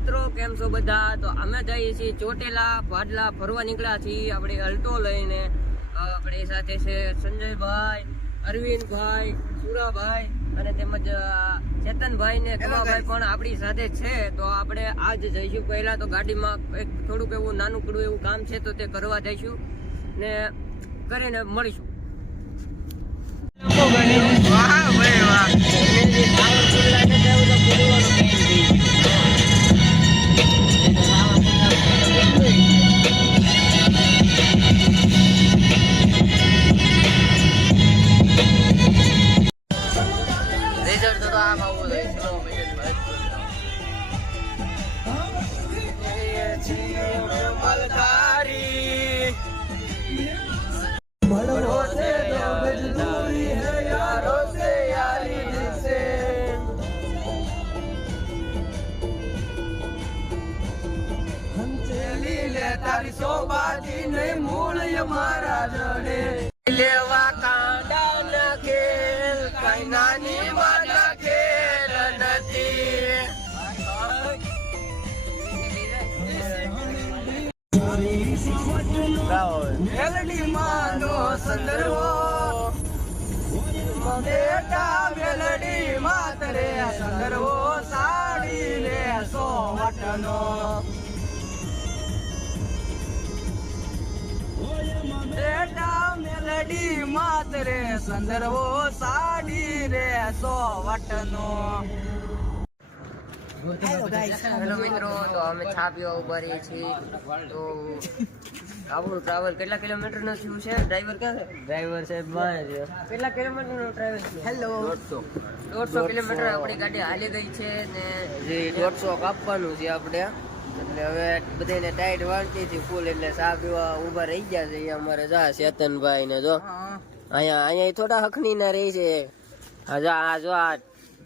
મિત્રો કેમ છો બધા? તો અમે જઈએ છીએ ચોટેલા ભાડલા ફરવા નીકળ્યા છીએ આપણે અલ્ટો લઈને. આપણી સાથે છે સંજયભાઈ, અરવિંદભાઈ, સુરાભાઈ અને તેમજ ચેતનભાઈ ને કમાભાઈ પણ આપણી સાથે છે. તો આપણે આજ જઈશું. પહેલા તો ગાડીમાં એક થોડુંક એવું નાનકડું એવું કામ છે તો તે કરવા જઈશું ને કરીને મળીશું. વાહ ભાઈ વાહ. તારી સોબાજી ને મૂળ મારા જડે લેવા કાંડા ના ખેલ કઈ નાની માના ખેલ નથી. મેલડી માનો સંદર્ભો બેટા મેલડી માતરે સંદર્ભો સાડી લે 100 વટનો. મેલડી માતરે સંદર્ભો સાડી રે 100 વટનો. હેલો મિત્રો, તો અમે ચા પીવા ઉભા રહીએ છીએ. તો આપણું ટ્રાવેલ કેટલા કિલોમીટર નું થયું છે? ડ્રાઈવર ક્યાં છે? ડ્રાઈવર સાહેબ બહાર છે. કેટલા કિલોમીટર નું ટ્રાવેલ છે? હેલો 150 કિલોમીટર આપણી ગાડી હાલી ગઈ છે ને હજી 150 કાપવાનું છે આપણે. એટલે હવે બધાને ટાઈટ વાળતી હતી ફૂલ, એટલે ચા પીવા ઉભા રહી ગયા છે. અમારે જા ચેતનભાઈ ને જો અહીંયા થોડા હખની ના રહી છે. આ જો આ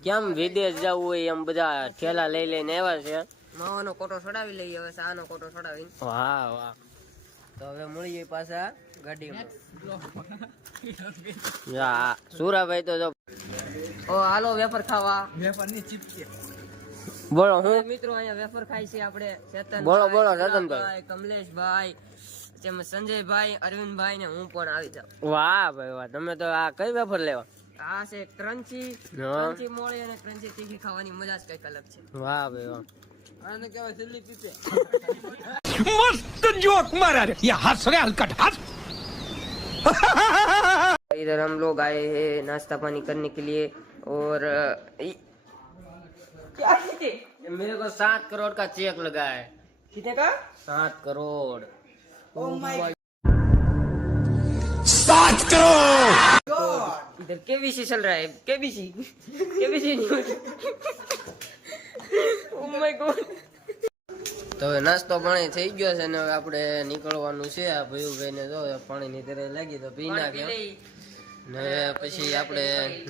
કેમ વિદેશ જવું હોય એમ બધા ઠેલા લઈ લઈને આવ્યા છે. માવાનો કોટો છોડાવી લઈએ હવે, ચાનો કોટો છોડાવી. વાહ વાહ. તો હવે મળીએ પાછા ગાડીમાં. સુરાભાઈ તો જો હાલો વેફર ખાવા. વેફર ની ચીપકી બોલો. હું મિત્રો અહીંયા વેફર ખાઈ છે આપણે. ચેતન બોલો બોલો ચેતનભાઈ, કમલેશભાઈ, તેમ સંજયભાઈ, અરવિંદભાઈ ને હું પણ આવી જાઉં. વાહ ભાઈ વાહ. તમે તો આ કઈ વેફર લેવા? આ છે ક્રન્ચી મોળી અને ક્રન્ચી તીખી ખાવાની મજા જ કઈક અલગ છે. વાહ ભાઈ વાહ. આને કહેવાય દિલ્હી પીપે. मस्त जोक मारा रे, ये हंस रहे हलकट हंस. इधर हम लोग आए हैं नाश्ता पानी करने के लिए और क्या मेरे को 7 करोड़ का चेक लगा है. कितने का? 7 करोड़. Oh my 7 crore. इधर केबीसी चल रहा है. KBC news. Oh my God. તો હવે નાસ્તો પાણી થઈ ગયો છે ને હવે આપણે નીકળવાનું છે. આ ભાઈ ને જો પાણી ની તરે લાગી તો પી નાખ્યા ને પછી આપણે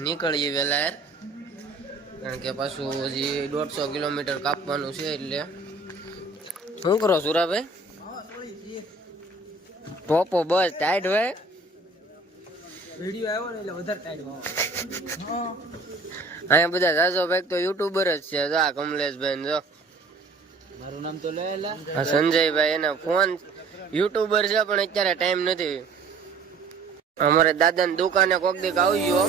નીકળીએ વહેલા, કારણ કે પાછું હજી 150 કિલોમીટર કાપવાનું છે. એટલે શું કરો સુરાભાઈ? પોપો બસ ટાઈટ હોય. વિડિયો આવ્યો ને એટલે વધારે ટાઈટ હોય. અહીંયા બધા જાજો ભાઈ તો યુટ્યુબર જ છે. જો આ કમલેશભાઈ ને જો મારું નામ તો લેલા સંજયભાઈ, એના ફોન યુટ્યુબર છે પણ અત્યારે ટાઈમ નથી. અમારે દાદા ની દુકાને કોક દીક આવી ગયો.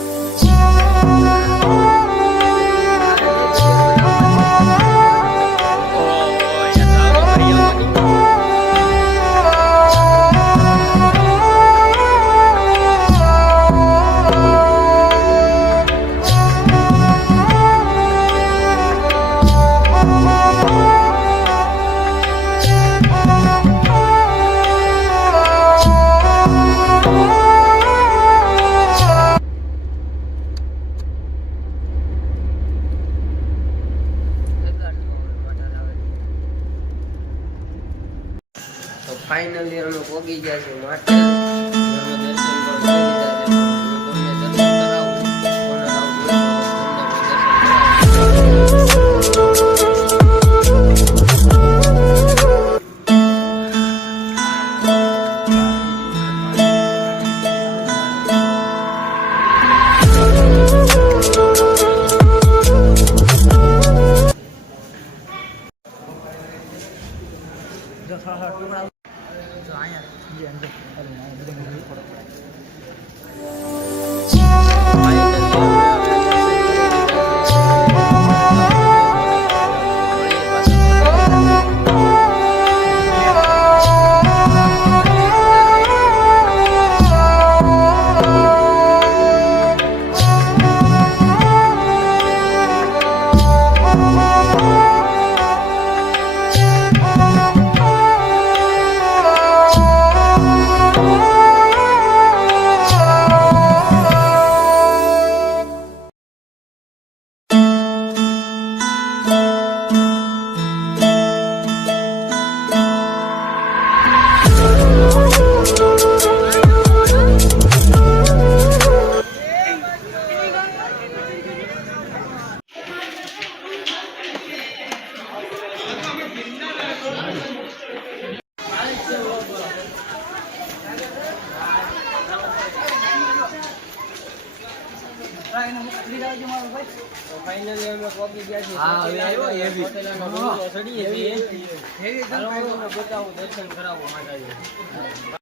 ફાઇનલી અમે પહોંચી ગયા છીએ માટે. જો થોડા ટુકડા જો અહીંયા જે અંદર ફાઇનલી અમે પહોંચી ગયા છીએ. હા, હવે આવ્યો એ બી. હોટેલમાં ડુંગરો ચડીએ છીએ. હાલો હું તમને બતાવું, દર્શન કરાવું માતાજી.